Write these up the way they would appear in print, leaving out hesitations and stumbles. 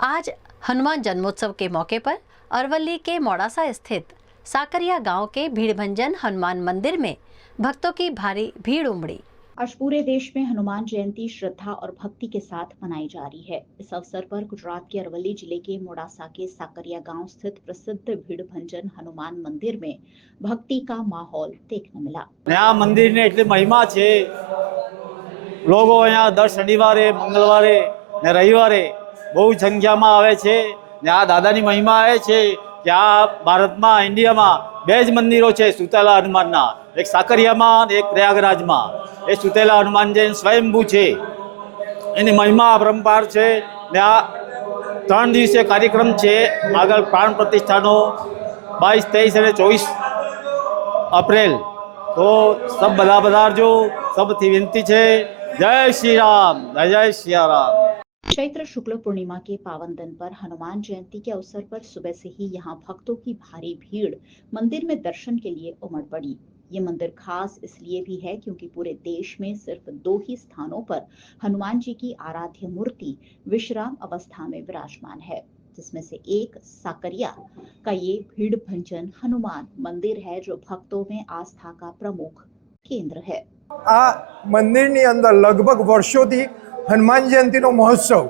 आज हनुमान जन्मोत्सव के मौके पर अरवली के मोड़ासा स्थित साकरिया गांव के भीड़भंजन हनुमान मंदिर में भक्तों की भारी भीड़ उमड़ी। आज पूरे देश में हनुमान जयंती श्रद्धा और भक्ति के साथ मनाई जा रही है। इस अवसर पर गुजरात के अरवली जिले के मोड़ासा के साकरिया गांव स्थित प्रसिद्ध भीड़भंजन हनुमान मंदिर में भक्ति का माहौल देखने मिला। यहाँ मंदिर ने इतनी महिमा छे, लोगों यहाँ दर शनिवारे मंगलवारे ने रविवारे बहु संख्या में आवे छे। यहाँ दादानी महिमा है छे कि आ भारत में इंडिया में બે જ મંદિરો છે સુતેલા હનુમાનના, એક સાકરિયામાં અને એક પ્રયાગરાજમાં। એ સુતેલા હનુમાન જૈન સ્વયંભૂ છે, એની મહિમા અપરંપાર છે ને આ 3 દિવસીય કાર્યક્રમ છે। આગળ પ્રાણ પ્રતિષ્ઠાનો 22, 23 અને 24 એપ્રિલ। તો સબ બધા પધારજો, સબથી વિનંતી છે। જય શ્રી રામ, જય શ્રી રામ। चैत्र शुक्ल पूर्णिमा के पावन दिन पर हनुमान जयंती के अवसर पर सुबह से ही यहाँ भक्तों की भारी भीड़ मंदिर में दर्शन के लिए उमड़ पड़ी। ये मंदिर खास इसलिए भी है क्योंकि पूरे देश में सिर्फ 2 ही स्थानों पर हनुमान जी की आराध्य मूर्ति विश्राम अवस्था में विराजमान है, जिसमें से एक साकरिया का ये भीड़भंजन हनुमान मंदिर है, जो भक्तों में आस्था का प्रमुख केंद्र है। आ मंदिर अंदर लगभग वर्षों हनुमान जयंतीनो महोत्सव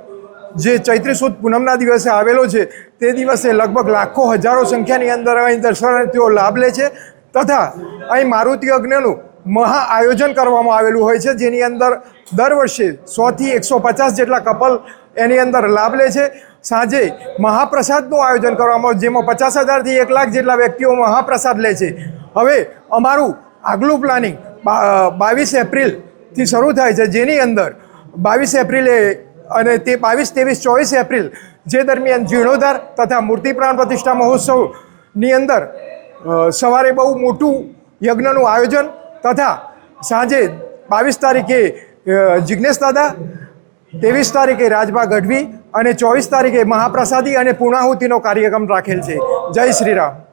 जे चैत्री सुद पूनमना दिवसे आवेलो छे, ते दिवसे लगभग लाखों हजारों संख्यानी अंदर અહીં દર્શનાર્થીઓ લાભ લે છે તથા અહીં મારુતિ યજ્ઞનું મહા આયોજન કરવામાં આવેલું હોય છે, જેની અંદર દર વર્ષે 100 થી 150 જેટલા કપલ એની અંદર લાભ લે છે। સાંજે મહાપ્રસાદનું આયોજન કરવામાં આવે, જેમાં 50,000 થી 1 લાખ જેટલા વ્યક્તિઓ મહાપ્રસાદ લે છે। હવે અમારું આગલું પ્લાનિંગ 22 એપ્રિલથી શરૂ થાય છે, જેની અંદર 22 એપ્રિલે અને તે 22, 23, 24 એપ્રિલ જે દરમિયાન જીર્ણોદ્ધાર તથા મૂર્તિ પ્રાણ પ્રતિષ્ઠા મહોત્સવની અંદર સવારે બહુ મોટું યજ્ઞનું આયોજન તથા સાંજે 22 તારીખે જિજ્ઞેશ દાદા, 23 તારીખે રાજભા ગઢવી અને 24 તારીખે મહાપ્રસાદી અને પૂર્ણાહુતિનો કાર્યક્રમ રાખેલ છે। જય શ્રી રામ।